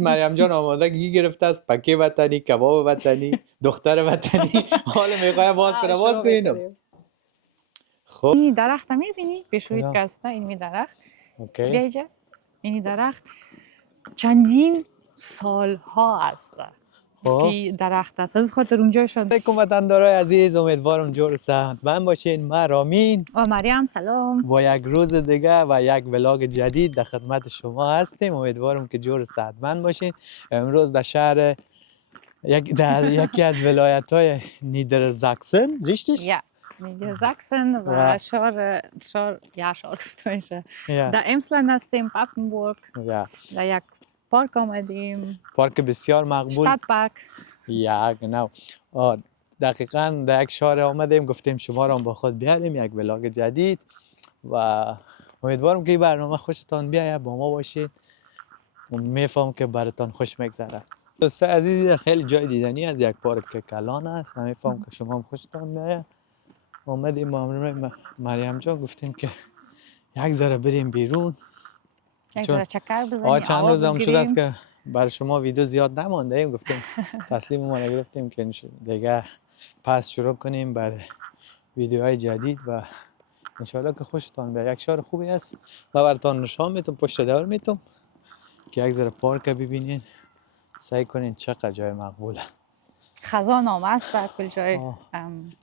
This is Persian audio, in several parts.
مریم جان آمادگی گرفته است، پکه وطنی، کباب وطنی، دختر وطنی. حالا میخوای باز کنه، باز کنیم. خب این درخت میبینی؟ پیشویت کدام؟ که هست این درخت. اوکی. بیا اینجا. این درخت چندین سالها است خب که درخت است. از خاطر اونجا شد. علیکم وطندارای عزیز، امیدوارم جور و صحتمند باشین. من رامین و مریم سلام. با یک روز دیگه و یک ولاگ جدید در خدمت شما هستیم. امیدوارم که جور و صحتمند باشین. امروز در شهر در یکی از ولایت‌های نیدرزاکسن، ریشتش؟ یا نیدرزاکسن و شهر یا شهر گفته میشه. در امسلند هستیم، پاپنبورگ. در یک پارک آمدیم. پارک بسیار مقبول. شتاد پارک. یا گناو. دقیقاً در یک شهر آمدیم، گفتیم شما را با خود بیاریم یک ولاگ جدید و امیدوارم که این برنامه خوشتان بیاید، با ما باشید. میفهم که براتان خوش میگذره. دوست عزیز، خیلی جای دیدنی از یک پارک کلان است و میفهم که شما هم خوشتان بیاید. آمدیم با مریم جان، گفتیم که یک ذره بریم بیرون، یک ذره چکر بزنیم. چند روز هم شده است که برای شما ویدیو زیاد نمانده ایم. گفتیم تسلیم ما گرفتیم که دیگه پس شروع کنیم بر ویدیوهای جدید و انشاءالله که خوشتان بیاید. یک شهر خوبی است و براتون نشان میتونم، پشت دور میتونم که یک ذره پارک ببینین، سعی کنین چقدر جای مقبوله. خزان آمده است در کل جای.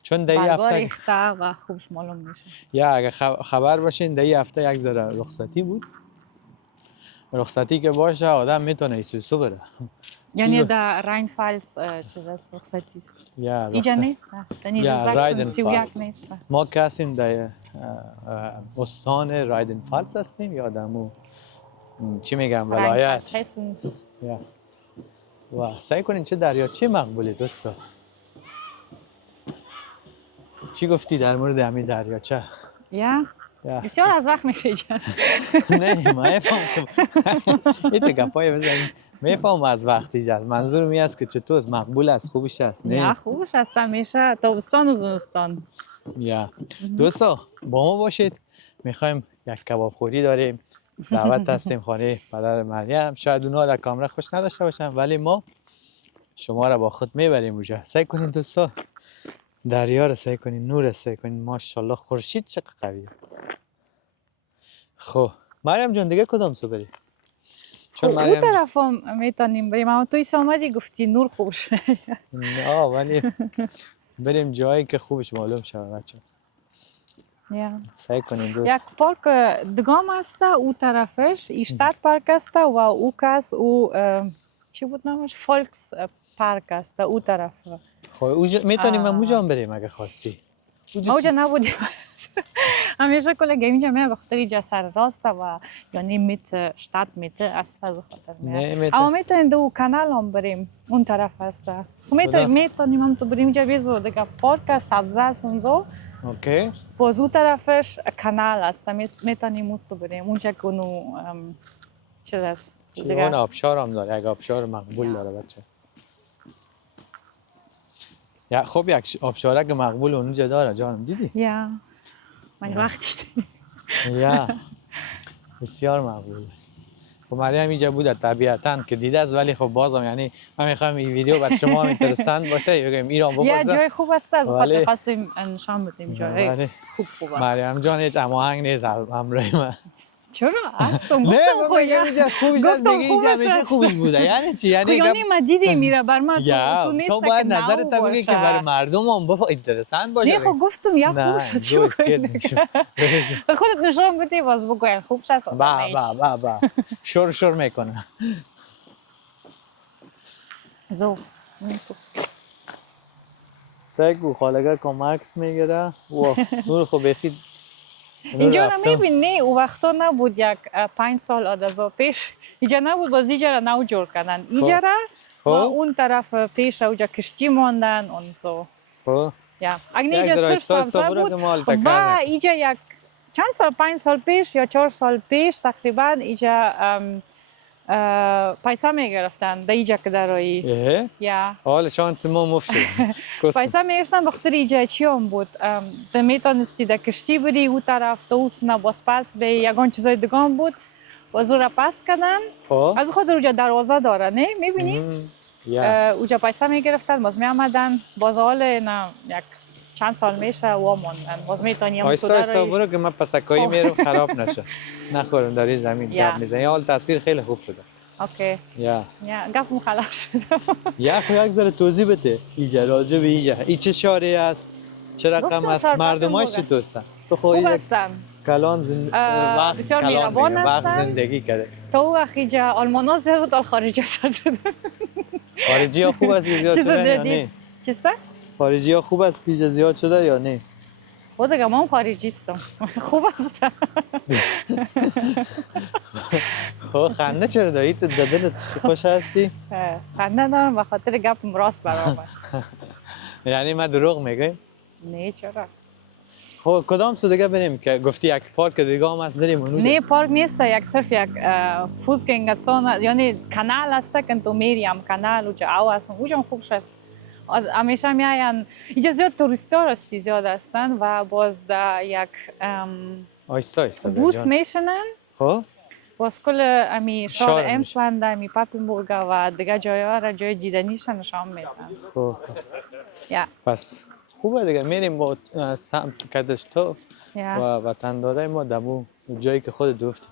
چون در این هفته ریخته و خوبش معلوم میشه. یا اگه خبر باشین در این هفته یک ذره رخصتی بود. رخصتی که باشه آدم میتونه ایسوسو بره. یعنی در راینفالز چیز است، رخصتی است. اینجا نیست. در نیدرزاکسن 31 نیست. ما که هستیم در استان رایدنفالز هستیم یا دمو چی میگم ولایت. و سعی کنین چه دریاچه مقبوله دوستا. چی گفتی در مورد همین دریاچه؟ بسیار از وقت میشه ایجاز. نه ما میفهم که این گپای بزنیم. میفهم از وقت ایجاز. منظور می است که چطور مقبول است، خوبش است؟ نه خوبش است، همیشه تابستان و زمستان. دوستا با ما باشید. میخوایم یک کباب خوری داریم. دعوت هستیم خانه پدر مریم. شاید اونها در کامera خوش نداشته باشن ولی ما شما را با خود میبریم اونجا. سعی کنین دوستا دریا را سعی کنین، نور را سعی کنین. ماشاءالله خورشید چقدر قویه. خب مریم جان دیگه کدام سو بریم؟ چون اون طرف هم میتونیم بریم، اما توی آمدی گفتی نور خوبش. نه ولی بریم جایی که خوبش معلوم شود بچه. سعی کنین دوست. یک پارک دگام است او طرفش، اشتاد پارک است و او کس او چی بود نامش؟ فولکس پارک است او طرف. خب میتونیم اونجا بریم اگه خواستی. اوجا نبودیم. همیشه کل گیمینجا میام بخاطر اینجا سر راست و یعنی میت شتات میت است از خاطر میام. اما میتونیم دو کانال هم بریم اون طرف است. میتونیم هم تو بریم اینجا بیزو دیگه پارک سبز است اونجا. اوکی. باز اون طرفش کانال است. میتونیم اونجا بریم. اونجا کنو چیز است. اون آبشار هم داره. یک آبشار مقبول داره بچه. یا خب یک آبشارک مقبول اونجا داره جانم، دیدی؟ یا من وقتی دیدم. یا بسیار مقبول است. خب مریم اینجا بوده طبیعتاً که دیده است ولی خب بازم یعنی من میخوام این ویدیو برای شما هم اینترسانت باشه بگم ایران ببازم. یا جای خوب است از خاطر خواستیم نشان بدیم جای خوبه. مریم جان هیچ هماهنگ نیست همراه من. چرا؟ اصلا گفتم خوبش است میگه اینجا همیشه خوبش بوده. یعنی چی؟ یعنی ما دیدیم میره بر ما تو نیست تو باید نظرت بگی که برای مردم هم بابا اینترسانت باشه. نه خب گفتم یا خوبش است. خودت نشون بدی باز بگو خوبش است. با شور میکنه. زو سگو خالگه کمکس میگیره و نور خب بخید اینجا رو میبینی او وقتا نبود. یک 5 سال از پیش اینجا نبود، باز اینجا را نو جور کردن. اینجا را و اون طرف پیش اونجا کشتی ماندن اونجا. اگه اینجا سبزه بود و اینجا یک چند سال 5 سال پیش یا 4 سال پیش تقریبا اینجا پیسه میگرفتن در اینجا که درایی. حال شانس ما مفت شد. پیسه میگرفتن بخاطر اینجا چی هم بود؟ میتونستی در کشتی بری او طرف دوست نه باز پس به یگان چیزای دیگه هم بود باز او را پس کردن. خب از خاطر اونجا دروازه داره نه میبینی؟ یا اونجا پیسه میگرفتن باز میامدن باز حال نه یک چند سال میشه و موندن باز میتونیم آیستا آیستا برو که من پسکایی میرم خراب نشه نخورم در این زمین یا. گپ میزنی حال تصویر خیلی خوب شده اوکی یا گپم خلاص شد. یک ذره توضیح بده اینجا راجع به اینجا این چه شاری است چه رقم گفتم است شهر مردماش پتنبورگ چطور است تو خوب خودت هستن کلان وقت بسیار کلان مهربان میگم وقت هستن. زندگی کرده تا او وقت اینجا آلمانا زیاد بود خارجی شد. خارجی ها خوب است که زیاد چیز شدن یا جدید نه چیسته؟ خارجی ها خوب است که اینجا زیاد شده یا نه خود دیگه ما هم خارجی هستم خوب است. خب خنده چرا داری تو دلت خوش هستی خنده دارم به خاطر گپم راست برآمد. یعنی من دروغ میگم نه چرا؟ خب کدام سو دیگه بریم که گفتی یک پارک دیگه هم هست بریم اونجا نه پارک نیست یک صرف یک فوزگängerzone یعنی کانال است که تو میریم کانال اونجا او است اونجا خوب است. همیشه میاین اینجا زیاد توریستا هستی زیاد هستن و باز در یک آیستا آیستا بوس میشنن خب باز کل امی شهر شهر امسلند امی پاپنبورگ و دیگه جای‌ها را جای دیدنیش نشان میدن. خب یا پس خوبه دیگه میریم با سمت کدش تو و یا وطنداره ما دمو جایی که خود گفتی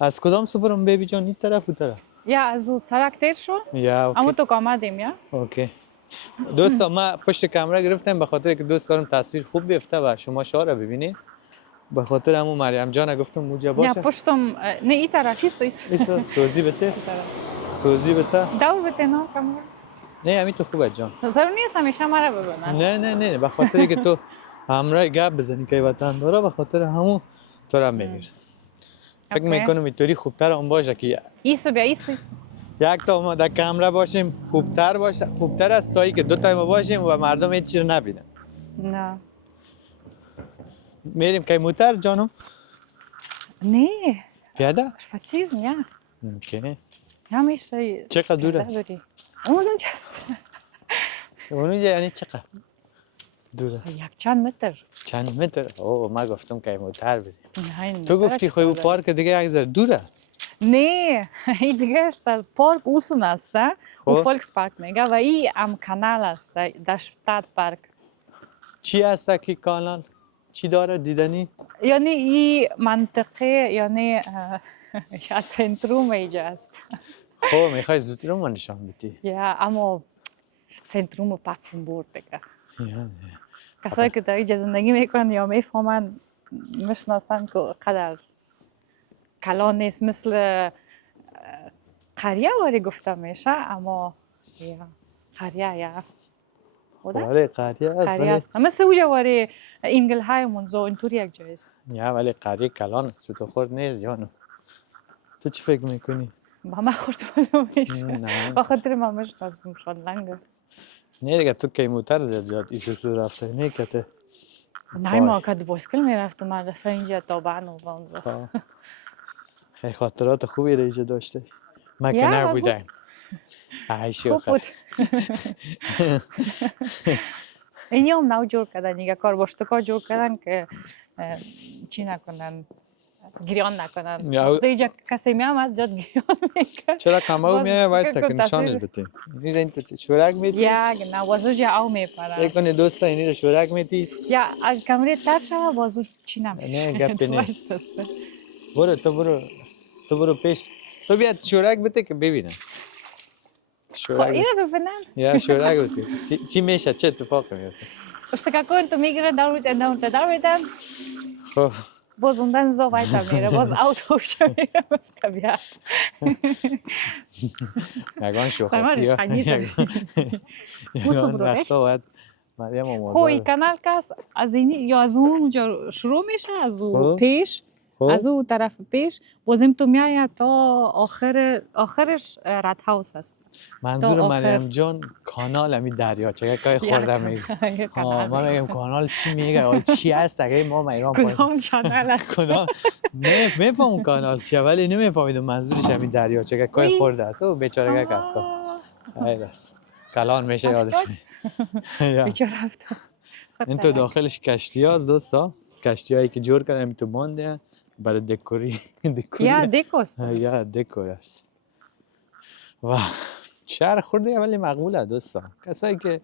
از کدام سو برم بیبی جان این طرف و طرف یا از او سرک تیر شو یا اما اوکی تو که آمدیم یا اوکی دوستا ما پشت کامera گرفتم به خاطر که دوست دارم تصویر خوب بیفته و شما شاه را ببینید به خاطر همون مریم جان گفتم اونجا یا باشه پشتم نه این طرف ایست ایستا توضیح بده توضیح بده دور بده نه کامرا نه همین تو خوبه جان ضرور نیست همیشه مرا ببینن. نه به خاطر که تو همراه گپ بزنی که وطن داره به خاطر همون تو را میگیر فکر اوکی. میکنم اینطوری خوبتر هم باشه که ایست بیا ایست یک تا ما در کامera باشیم خوبتر باشه خوبتر است تا که دو تا ما باشیم و مردم هیچ چیز رو نبینن نه میریم که موتر جانم نه پیاده شپاتیر یا اوکی همیشه چقدر دور است اونجاست اونجا یعنی چقدر دور است یک چند متر چند متر اوه ما گفتم که موتر بریم نه تو گفتی خب اون پارک دیگه یک ذره دوره نه این دیگه است پارک اوسن است او خب. فولکس پارک میگه و این هم کانال است در شتات پارک چی هست که کانال چی داره دیدنی یعنی این منطقه یعنی یا سنتروم اینجا است خب میخوای زودتر رو نشان بدی یا اما سنتروم پاپنبورگ دیگه یا. کسایی که در اینجا زندگی میکنن یا میفهمن میشناسن که قدر کلان نیست مثل قریه واری گفته میشه اما یا قریه یا بوده؟ ولی قریه است قریه ولی است مثل اونجا واری اینگل های منزو اینطوری یک جای است یا ولی قریه کلان است تو خورد نیست جانو تو چی فکر میکنی با من خورد معلوم میشه نه با خاطر من میشناسم شد لنگه نه دیگه تو که موتر زیاد ایسوسو رفته نه که تو نه ما که دو بایسکل میرفتم من دفعه اینجا تا بانو خیلی خاطرات خوبی رو اینجا داشته من که یا، نبودم بود. ای خوب شوخه بود این هم نو جور کردن دیگه کار باشتکا جور کردن که چی نکنن گریان نکنن یا- وقتی اینجا کسی می آمد زیاد گریان میکرد چرا کمو باز میایه باید فکر تک کن نشانش تصویر- بدیم این تو شورک میدی یک نه بازو جا او میپرن سیکنی دوستا اینی رو شورک میدی یا از کمره تر شما بازو چی نمیشه نه، گپی نیست. درست است. برو تو برو پیش تو بیاد شورک بده که ببینم خب شورک اینو ببینن یا شورک بده چی میشه چه اتفاقی میفته اشتکا کن تو میگیره دار بیدن دار بیدن خب باز اوندن زو وایتا میره باز اوتو میره بفته بیا یگان شوخه سمرش خنیده. بوسو برو رفته مریم خب آموزا این کانال کس از این یا از اونجا شروع میشه از اون خب. پیش خب. از اون طرف پیش بازم تو میای تا آخرش رد هاوس است منظور تا مریم جان کانال همی دریاچه که خورده میگه من میگم کانال چی میگه حال چی هست اگه ما ایران پایین کدام کانال است کانال نه میفهم کانال چیه ولی نمیفهمیدم منظورش همین دریاچه که کای وی. خورده است او بیچاره که گفتا ای بس کلان میشه یادش میاد بیچاره رفت این تو داخلش کشتی هاست دوستا کشتی هایی که جور کردن تو بانده برای دکوری یا دکوست. یا دکور است و شهر خورده ولی مقبوله دوستان. کسایی که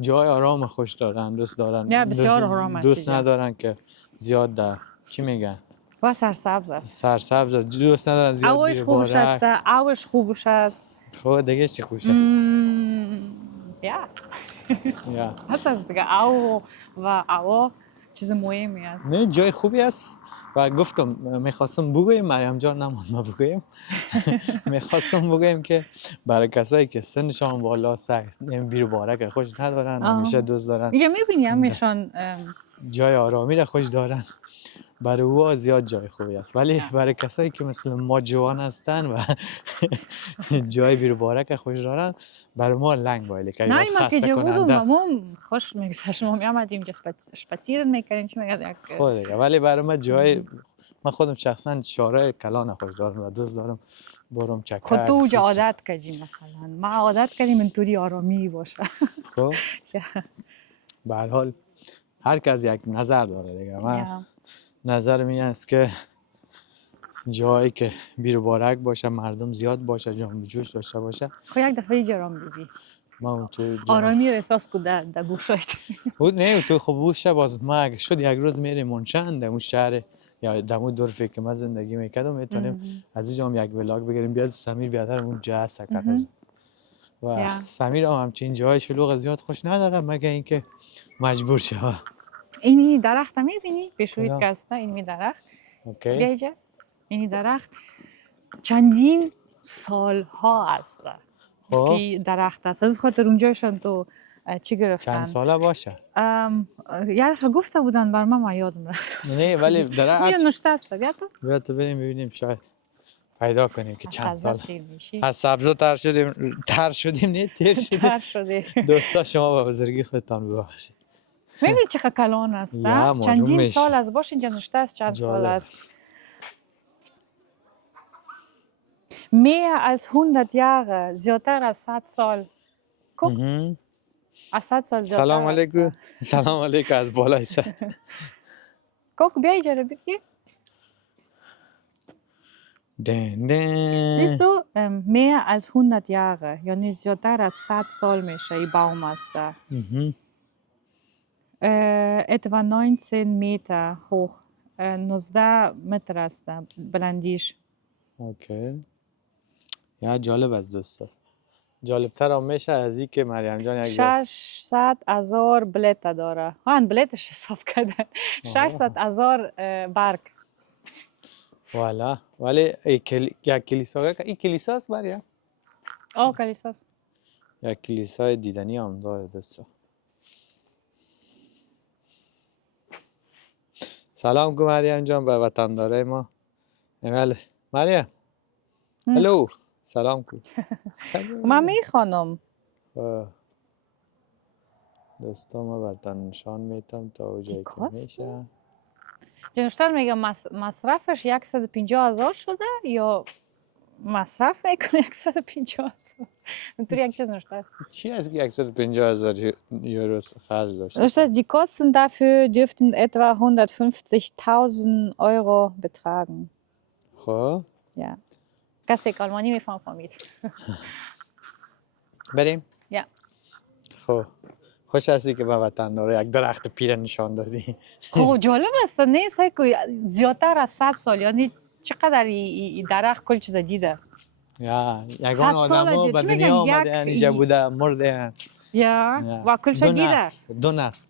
جای آرام خوش دارن دوست دارن، یا بسیار آرام است دوست اینجا. ندارن که زیاد در چی میگن و سرسبز است. سرسبز است. دوست ندارن زیاد آوش خوبش است، آوش خوبش است. خب دیگه چی خوشه یا یا هست از دیگه آو و آوا چیز مهمی است. نه جای خوبی است و گفتم میخواستم بگویم مریم جان نماند ما بگویم میخواستم بگویم که برای کسایی که سنشان بالا سخت بیر بارک خوش ندارن همیشه دوست دارن اینجا میبینی همیشان جای آرامی را خوش دارن برای او زیاد جای خوبی است ولی برای کسایی که مثل ما جوان هستن و جای بیر بارک خوش دارن برای ما لنگ بایله که نه ما که خسته بودم کننده است ما خوش میگذشت ما میامدیم اینجا شپاتیرن میکنیم چی میگه یک خود دیگه ولی برای من جای من خودم شخصا شارع کلان خوش دارم و دوست دارم برم چکر خود تو اوجا عادت کردی مثلا ما عادت کردیم اینطوری آرامی باشه خب به هر حال هر کس یک نظر داره دیگه من نظر من است که جایی که بیر و بارک باشه مردم زیاد باشه جنب و جوش داشته باشه خب یک دفعه اینجا رام بیبی ما اون تو آرامی رو احساس کن در گوشایت نه تو خب بوشه باز ما اگه شد یک روز میریم منشان در اون شهر یا در اون دورفی که ما زندگی میکردم میتونیم از اونجا هم یک ولاگ بگیریم بیاد سمیر بیادر اونجا هست و سمیر هم همچین جای شلوغ زیاد خوش نداره مگه اینکه مجبور شه اینی درخت میبینی بشوید که هست اینی درخت اوکی بیایجا اینی درخت چندین سالها است که درخت است از خاطر اونجایشان تو چی گرفتن چند ساله باشه یه دفعه گفته بودن بر من یادم رفت نه ولی درخت اینو نشته است بیا تو بریم ببینیم شاید پیدا کنیم که چند سال میشی از سبزا تر شدیم نه تر شدیم دوستا شما به بزرگی خودتان ببخشید میبینی چقدر کلان است چندین سال از باش اینجا نشته است چند سال است mehr als 100 Jahre زیادتر از 100 سال از 100 سال زیادتر سلام علیکم سلام علیکم از بالای سر کوک بیا اینجا رو بگیر siehst du mehr als 100 Jahre یعنی زیادتر از 100 سال میشه این باوم است etwa 19 Meter hoch 19 متر است بلندیش اوکی یا جالب از دوستا جالبتر هم میشه از این که مریم جان یک 600,000 بلیت داره هان بلیتش حساب کردن 600,000 برگ والا ولی یک کلیسا این کلیساست مریم کلیساست یک کلیسای دیدنی هم داره دوستا سلام کو مریم جان به وطندارای ما بله مریم هلو سلام کو من میخوانم دوستا ما براتون نشان میتم تا اونجایی که میشه جنوشتر میگه مصرفش 150,000 شده یا مصرف میکنه 150,000 اینطوری یک چیز نوشته است چی از که 150,000 یورو خرج داشته نوشته است die Kosten dafür dürften etwa 150.000 Euro betragen خب ja کسی که آلمانی میفهم فهمید بریم یا خب خوش هستی که به وطنداره یک درخت پیر نشان دادی خب جالب است نه سعی که زیادتر از 100 سال یعنی چقدر این درخت کل چیز دیده یا یگان آدم به دنیا آمده اینجا بوده مرده یا و کلش دیده دو نسل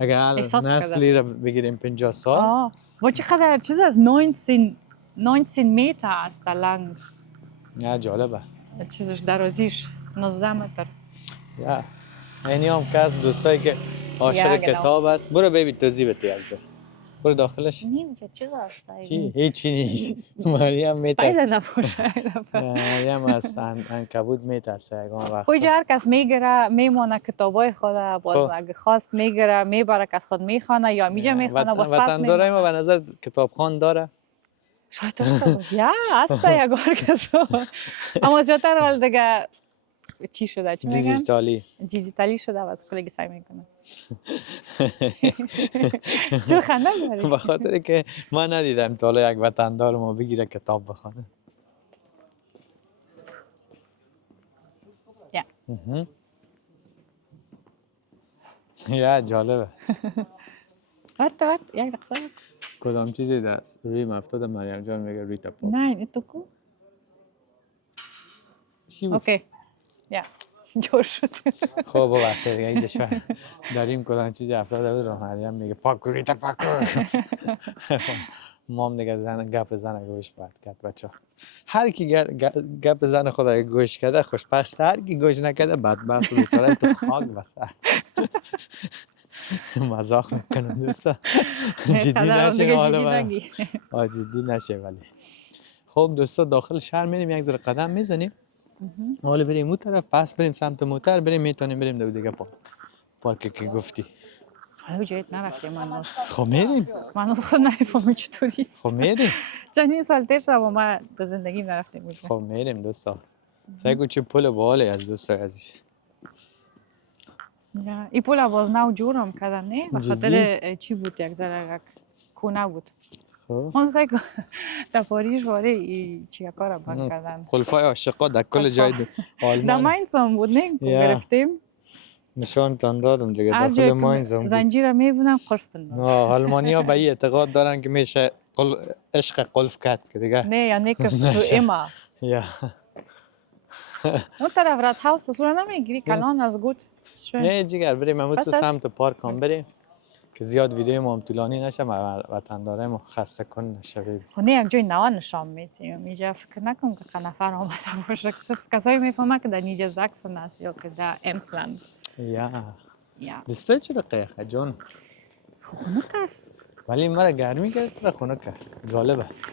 اگر نسلی را بگیریم 50 سال و چقدر چیز از 19 متر است لنگ یا جالبه چیزش درازیش 19 متر یا اینی هم که از دوستایی که عاشق کتاب است برو ببین توضیح بده از برو داخلش نیم که چیز است چی هیچی نیست مریم سپایدر نباشه مریم از عنکبوت میترسه یگان وقت خود هر کس میگیره میمونه کتابای خود باز اگه خواست میگیره میبره که خود میخوانه یا میجه میخوانه باز پس وطندارای ما به نظر کتابخوان داره شاید داشته باشه یا هست یگار کسا اما زیادتر حال دیگه چی شده چی میگن دیجیتالی دیجیتالی شده و از خودی سعی میکنه چرا خنده میبری به خاطر که ما ندیدم تا حالا یک وطندار ما بگیره کتاب بخونه. یا یا جالبه. وقت یک دقیقه کدام چیزی دست روی افتاده مریم جان میگه ریتا پاپ. نه این تو کو چی بود؟ اوکی یا جور شد خب ببخشید دیگه اینجا شاید داریم کدام چیزی افتاده بود رو مریم میگه پاکو ریتا پاکو. مام دیگه گپ زن گوش بعد کرد بچه هر کی گپ زن خدا گوش کرده خوشبخت، هر کی گوش نکرده بدبخت و بیچاره تو خاک بسه. مزاق میکنم دوستا، جدی نشه حالا جدی نشه. ولی خب دوستا داخل شهر میریم یک ذره قدم میزنیم، حالا بریم اون طرف، پس بریم سمت موتر بریم، میتونیم بریم دو دیگه پارکی که گفتی. حالا جایت نرفتیم منوز. خب میریم. منوز خود نمیفهمی چطوری. خب میریم. چندین سال پیش و ما در زندگیم نرفتیم. خب میریم دوستا. سعی کن چه پول باحالی از دوستا عزیز. این پول باز نو جورم کردن نه؟ بخاطر چی بود یک ذره کونه بود. خب. من سعی کن در پاریس واره چی کارا بند کردن. خلفای عاشقا در کل جای آلمان. در ماینز هم بود نه؟ گرفتیم. نشان تان دادم دیگه داخل ماینز هم بود. زنجیر میبونم قلف بنداز. آلمانیا به این اعتقاد دارن که میشه عشق قلف کرد که دیگه. نه یعنی که فوئما. یا. اون طرف رد هاوس اصلا نمیگیری کلان از گوت. نه جیگر بریم همون تو سمت پارک هم بریم که زیاد ویدیو ما هم طولانی نشه وطن داره ما خسته کن نشه. بریم خب نه یک جای نوا نشان میدیم اینجا فکر نکنم که نفر آمده باشه، صرف کسایی میفهمه که در نیجر زاکسن است یا که در امسلند. یا دسته چرا قیخه جان؟ خونک است ولی مرا گرمی کرد خونک است. جالب است.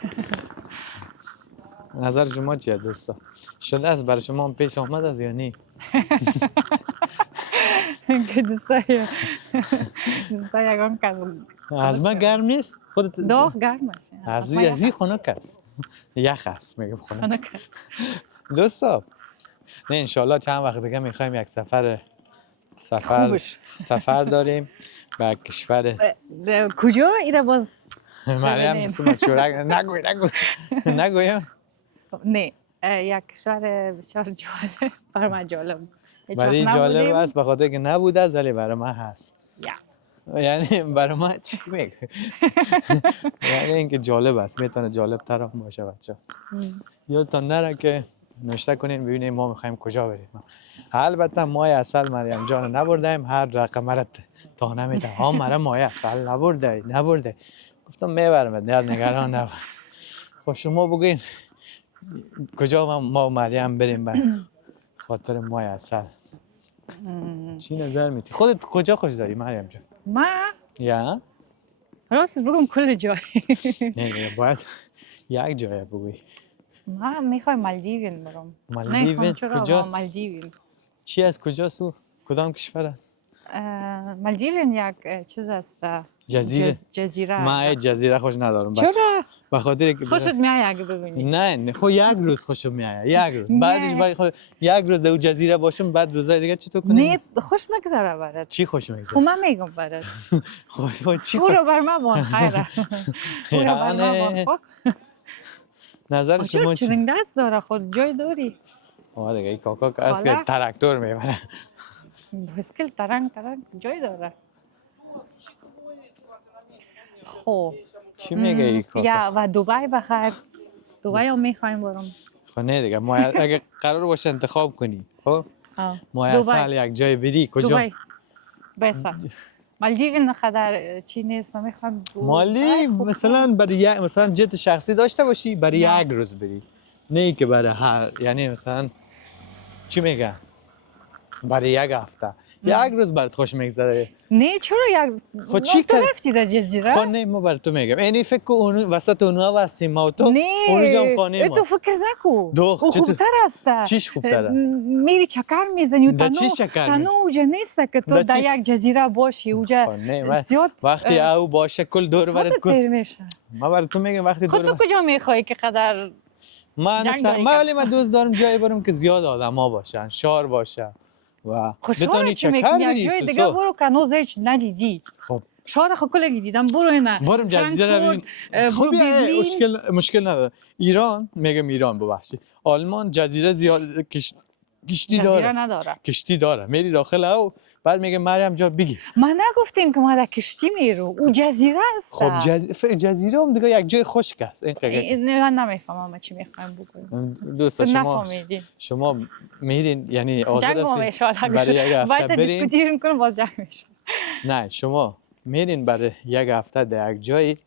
نظر شما چیه دوستا؟ شده است برای شما هم پیش آمد است یا نی؟ که دوستای یکم که از من گرم نیست؟ خودت داغ گرم است. از این خونک است. یخ است میگم خونک. دوستا نه انشالله چند وقت دیگه میخوایم یک سفر داریم به کشور کجا ایره باز مریم مشورک نگویم نه یک کشور بسیار جالب برای من جالب برای جالب است به خاطر که نبوده است ولی برای من هست. یعنی برای من چی میگه؟ یعنی اینکه جالب است، میتونه جالب تر هم باشه بچه. یادتان نره که نوشته کنین ببینیم ما میخوایم کجا بریم. البته ماه عسل مریم جان نبردیم، هر رقم را تا نمیده ها مرا ماه عسل نبرده گفتم میبرم نگران نباش. خب شما بگین کجا ما مریم بریم به خاطر ماه عسل؟ چی نظر میتی؟ خودت کجا خوش داری مریم جان؟ ما یا راست بگم کل جای نه باید یک جای بگوی. ما میخوایم مالدیوین برم. مالدیوین کجاست؟ مالدیوین چی از کجاست او؟ کدام کشور است؟ مالدیوین یک چیز است. جزیره. من جزیره خوش ندارم. چرا؟ به خاطر که خوشت میاد اگه ببینی؟ نه خب یک روز خوشم میاد، یک روز بعدش باید یک روز در جزیره باشم بعد روزای دیگه چطور کنیم؟ نه خوش میگذره برات. چی خوش میگذره؟ خب من میگم برات. خب چی؟ او رو بر من بان خیره. او رو بر من بان. نظر شما چی؟ چرنگ دست داره خود جای داری؟ آه دیگه این کاکا که است که تراکتور میبره. بسکل ترنگ جای داره. خب چی میگه این کاکا؟ یا و دبی بخیر. دبی هم میخوایم برم. خب نه دیگه ما اگه قرار باشه انتخاب کنی خب ما اصلا یک جای بری کجا؟ دبی بسا مالدیو نخدر چی نیست ما میخوایم مالدیو مثلا برای مثلا جت شخصی داشته باشی برای یک روز بری، نه که برای هر یعنی مثلا چی میگه برای یک هفته یک روز برات خوش میگذره. نه چرا یک خود چی تو رفتی در جزیره؟ خب نه ما بر تو میگم یعنی فکر کن اون وسط اونها هستیم ما و تو اونجا هم خانه ما. تو فکر نکن او خوبتر است. چیش خوبتره؟ میری چکر میزنی و تنو اوجا نیست که تو در یک جزیره باشی اوجا زیاد وقتی او باشه کل دور برات تیر میشه. ما بر تو میگم وقتی دور تو کجا میخوای که قدر جنگ داری من که. ولی من دوست دارم جایی برم که زیاد آدما باشن، شار باشه و خوشحال بتونی چی چکر میکنی بری جای دیگه سوسو. برو که هنوز هیچ ندیدی. خب شهر خو کلی دیدم برو اینا برم جزیره رو ببین. فرانکفورت، برو خب برلین. مشکل نداره. ایران میگم ایران ببخشید. آلمان جزیره زیاد کشتی جزیره داره. نداره. کشتی داره. میری داخل او بعد میگه مریم جان بگی. من نگفتیم که ما در کشتی میرو. او جزیره است. خب جزیره هم دیگه یک جای خشک است. من نمیفهمم چی میخوایم بکنیم. دوست تو شما نفهمیدی. شما میرین یعنی حاضر جنگ ما هستین میشه برای یک هفته باید برین؟ دیسکوتیریم کنیم باز جنگ میشه. نه شما میرین برای یک هفته در یک جایی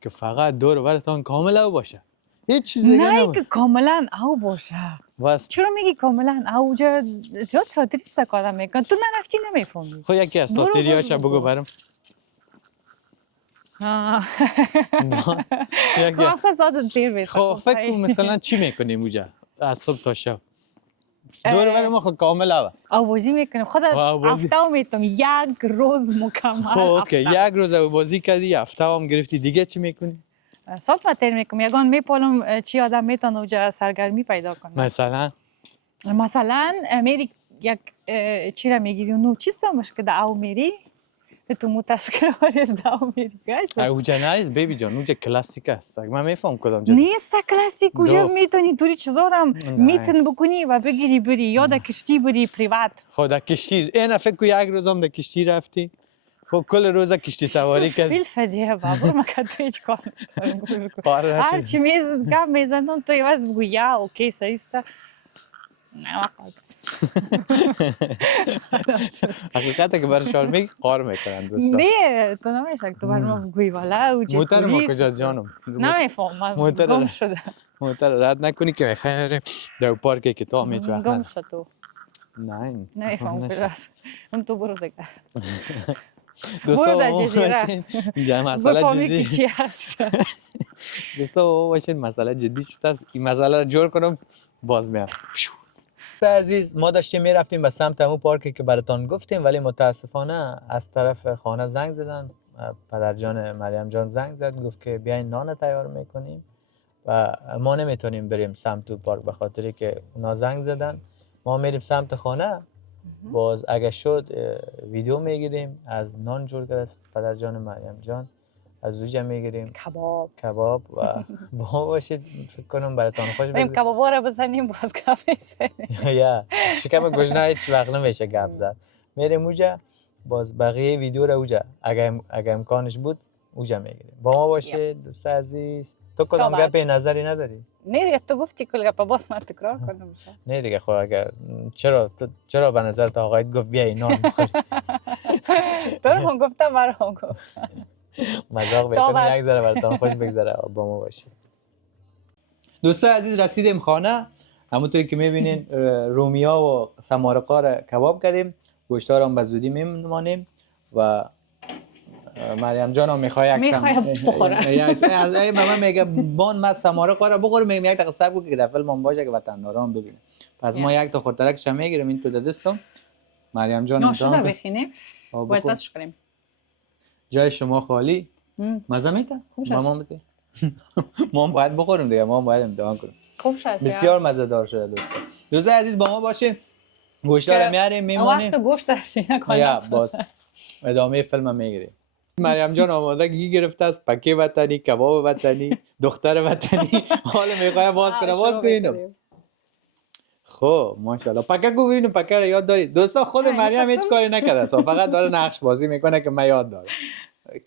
که فقط دور و برتان کامل او باشه، هیچ چیز دیگه نه نباشه. که کاملا او باشه. بس چرا میگی کاملا اوجا زیاد ساتریست کارم میکن تو نرفتی نمیفهمی. خب یکی از ساتریاش بگو برام. یکی کافه زاد دیر بیست. خب فکر کن مثلا چی میکنیم اونجا از صبح تا شب؟ دور و بر ما خب کامل او است. آوازی میکنیم خود هفته میتونم یک روز مکمل. خب اوکی یک روز بازی کردی هفته هم گرفتی دیگه چی میکنی؟ ساعت متر میکنم یگان میپالم چی آدم میتونه اونجا سرگرمی پیدا کنه. مثلا میری یک چی را میگیری اونو چیست دامش که دا او میری تو متاسکه واریز دا او میری گایست اوجا نیست بیبی جان اونجا کلاسیک است من میفهم کدام جز نیست کلاسیک اونجا میتونی دوری چیزا هم میتن بکنی و بگیری بری یا دا کشتی بری پریوات. خدا کشتی این فکر کو یک روزم در کشتی رفتی خب کل روز کشتی سواری کرد. فیل فدیه بابا ما که تو هیچ کار ندارم. هر چی کم میزنم تو یواز بگو یا اوکی سایسته. نه حقیقتا که برای شما میگی قار میکنن دوستا. نه تو نمیشه تو برای ما بگویی والا اوجه موتر ما کجا جانم نمیفهم من گم شده. موتر رد نکنی که میخوایم در پارکی که تو هیچ وقت گم شد تو. نه نمیفهم کجاست. اون تو برو دیگه. برو در جزیره. مسئله جدی چی هست. دوستا باشین مسئله جدی چی است این مسئله رو جور کنم باز میام. عزیز ما داشتیم میرفتیم به سمت همون پارکی که براتون گفتیم ولی متاسفانه از طرف خانه زنگ زدن. پدرجان مریم جان زنگ زد گفت که بیاین نان تیار میکنیم و ما نمیتونیم بریم سمت پارک به خاطری که اونا زنگ زدن. ما میریم سمت خانه باز اگه شد ویدیو میگیریم از نان جور کرده پدرجان مریم جان از اوجا میگیریم کباب و با باشید فکر کنم براتون خوش بگذره. بریم کبابا رو بزنیم باز گپ بزنیم. یا شکم گشنه هیچ وقت نمیشه گپ زد. میریم اوجا باز بقیه ویدیو رو اوجا اگه امکانش بود اوجا میگیریم. با ما باشید دوست عزیز. تو کدام گپ نظری نداری؟ نه دیگه تو گفتی کل گپ باز من تکرار کنم. نه دیگه خب اگه چرا به نظر تا آقایت گفت بیا نان بخوری؟ تو هم گفتم برام گفت. مذاق میکنم یک ذره براتون خوش بگذره با ما باشید. دوستان عزیز رسیدیم خانه. همونطوری که میبینین رومیا و سمارقا را کباب کردیم. گوشت‌ها هم به زودی میمانیم و مریم جان هم میخواد بخوره. از ای مامان میگه بان ما سمارقا را بخوریم میگم یک دقیقه صبر کن که در فیلم باشه که وطنداران ببینه. پس ما یک تا خورترکش میگیریم این تو دستم. مریم جان ناشتا بخینیم. باید پسش کنیم. جای شما خالی. مزه میده؟ مامان بده. ما باید بخوریم دیگه ما باید امتحان کنیم. خوب شد. بسیار مزه دار شده دوستان. دوستان عزیز با ما باشین. گوشت‌ها رو میاریم میمونیم. وقت گوشت داشتین کلاس باز ادامه فیلم میگیریم. مریم جان آمادگی گرفته است پکه وطنی کباب وطنی دختر وطنی حالا میخواد باز کنه باز کنیم. خب ماشاءالله پکه کو ببینیم پکه رو یاد دارید دوستا. خود مریم هیچ کاری نکرده فقط داره نقش بازی میکنه که من یاد دارم.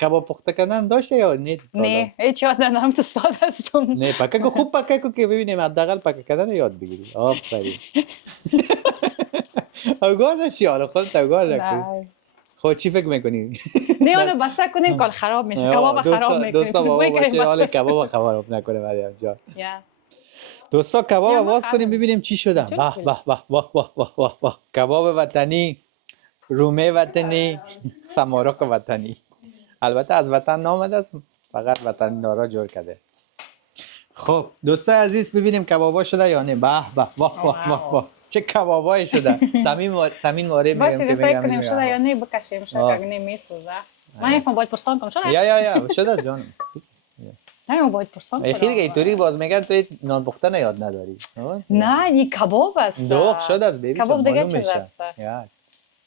کباب پخته کردن داشته یا نه؟ نه هیچ یاد ندارم تو استاد هستم. نه پکه کو خوب پکه کو که ببینیم حداقل پکه کردن یاد بگیری. آفرین. اوگار نشی حالا خودت اوگار نکنی. خب چی فکر میکنی؟ نه اونو بسته کنیم کال خراب میشه کباب خراب میکنه. دوستا بابا باشه حالا کباب خراب نکنه مریم جان. دوستا کباب باز کنیم ببینیم چی شده. واه واه واه واه واه واه واه کباب وطنی رومه وطنی سمارق وطنی. البته از وطن نامده است فقط وطن دارا جور کرده. خب دوستان عزیز ببینیم کبابا شده یا نه. به به واه واه واه واه چه کبابایی شده. سمین واره میگم باشه رسای کنیم شده یا نه بکشیم شده اگه نمیسوزه. من نمیفهم باید پرسان کنم شده. یا شده جانم. نه من باید پرسان کنم. خیلی اینطوری باز میگن تو نان پختن یاد نداری. نه این کباب است. دوغ شده است بیبی. کباب دیگه چیز است.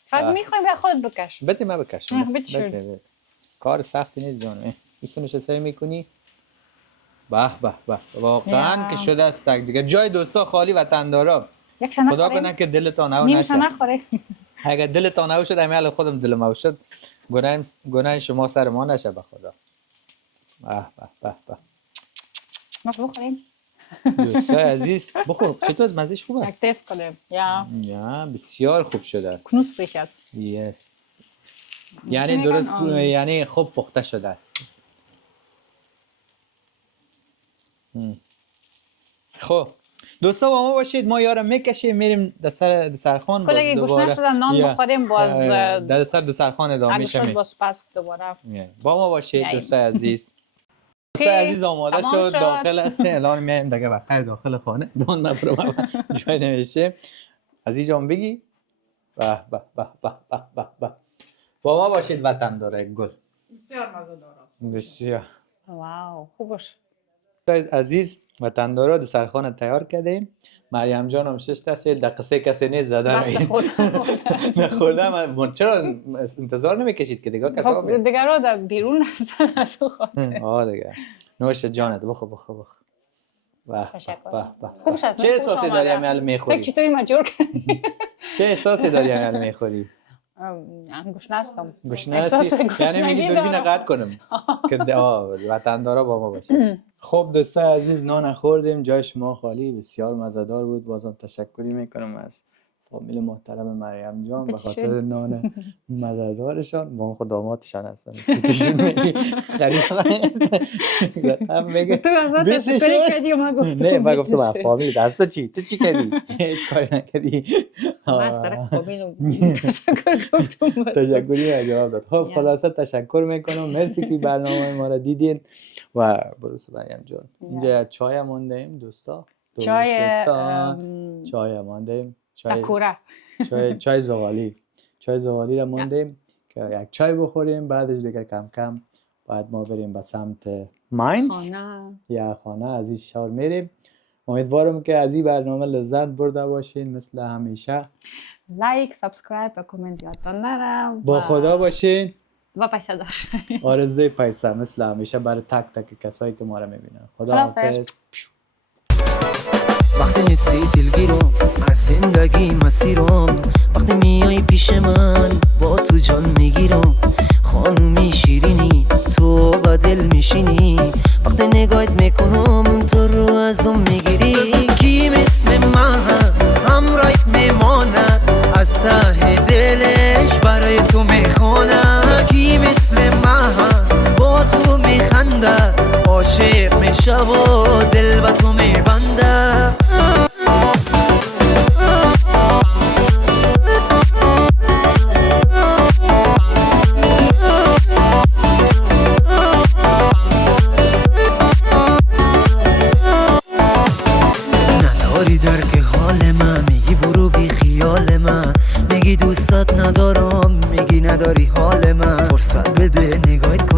فقط میخوایم به خود بکش. بده من بکشم. بده. کار سختی نیست جانم. ایسو نشسته میکنی. به به به واقعا که شده است دیگه. جای دوستا خالی وطندارا. خدا کنه که دلتان او نشه. نخوره. اگه دلتان او شد امیال خودم دلم او شد. گناه شما سر ما نشه به خدا. به به به. ما بخوریم. دوستای عزیز بخور. چطور از مزهش خوبه؟ یک تست کنیم. یا بسیار خوب شده است. کنوس پیش است. یس. یعنی درست یعنی خوب پخته شده است. خب دوستا با ما باشید، ما یارم میکشیم میریم دسترخوان باز دوباره. گوشت شدن نان بخوریم باز در سر دسترخوان ادامه میشیم. باز پس دوباره با ما باشید دوستای عزیز. دوستای عزیز آماده شد داخل است. الان میایم دیگه بخیر داخل خانه. دون مبرو جای نمیشه. عزیز جان بگی به به به به به به. با ما باشید وطن داره گل. بسیار مزه‌دار است. بسیار. واو خوبش. عزیز وطندارا دسترخوان تیار کردیم. مریم جان هم شش دسته دقیقه کسی نیست زده نخوردم. من چرا انتظار نمیکشید که دیگه کسا بیاد؟ دیگه رو در بیرون هستن از او خاطر. دیگه نوش جانت بخور. تشکر. خوبش است. چه احساسی داری امیال میخوری؟ فکر چطوری مجبور کردی؟ چه احساسی داری امیال میخوری؟ گوشنه هستم. گوشنه هستی؟ یعنی میگی دوربین قطع کنم که وطندارا با ما باشه. خب دوستای عزیز نان خوردیم، جای شما خالی، بسیار مزه‌دار بود. بازم تشکری میکنم از فامیل محترم مریم جان به خاطر نان مزه‌دارشان. با خود دامادشان هستم. هم میگه تو از اون تشکری کردی و من گفتم نه من گفتم با فامیل از تو چی کردی؟ هیچ کاری نکردی. من از طرف فامیل تشکر گفتم. تشکری جواب داد. خب خلاصه تشکر میکنم، مرسی که برنامه ما را دیدین و بروس مریم جان. اینجا چای ماندیم دوستا. چای ماندیم. چای زغالی را ماندیم که یک چای بخوریم، بعدش دیگه کم کم باید ما بریم به سمت ماینز یا خانه. از این شهر میریم. امیدوارم که از این برنامه لذت برده باشین. مثل همیشه لایک، سابسکرایب و کامنت یادتان نره. با خدا باشین و پیسه داشت. آرزوی پیسه مثل همیشه برای تک تک کسایی که ما را میبینن. خدا حافظ. وقتی نیستی دلگیرم از زندگی مسیرم، وقتی میای پیش من با تو جان میگیرم. خانومی شیرینی تو با دل میشینی، وقتی نگاهت میکنم تو رو ازم میگیری. کی مثل من هست همراهت میماند، از ته دلش برای تو میخواند. کی مثل من هست با تو میخنده، عاشق میشه و دل با تو میبنده. نداری درک حال من، میگی برو بی خیال من، میگی دوستت ندارم، میگی نداری حال من. فرصت بده نگاهت کن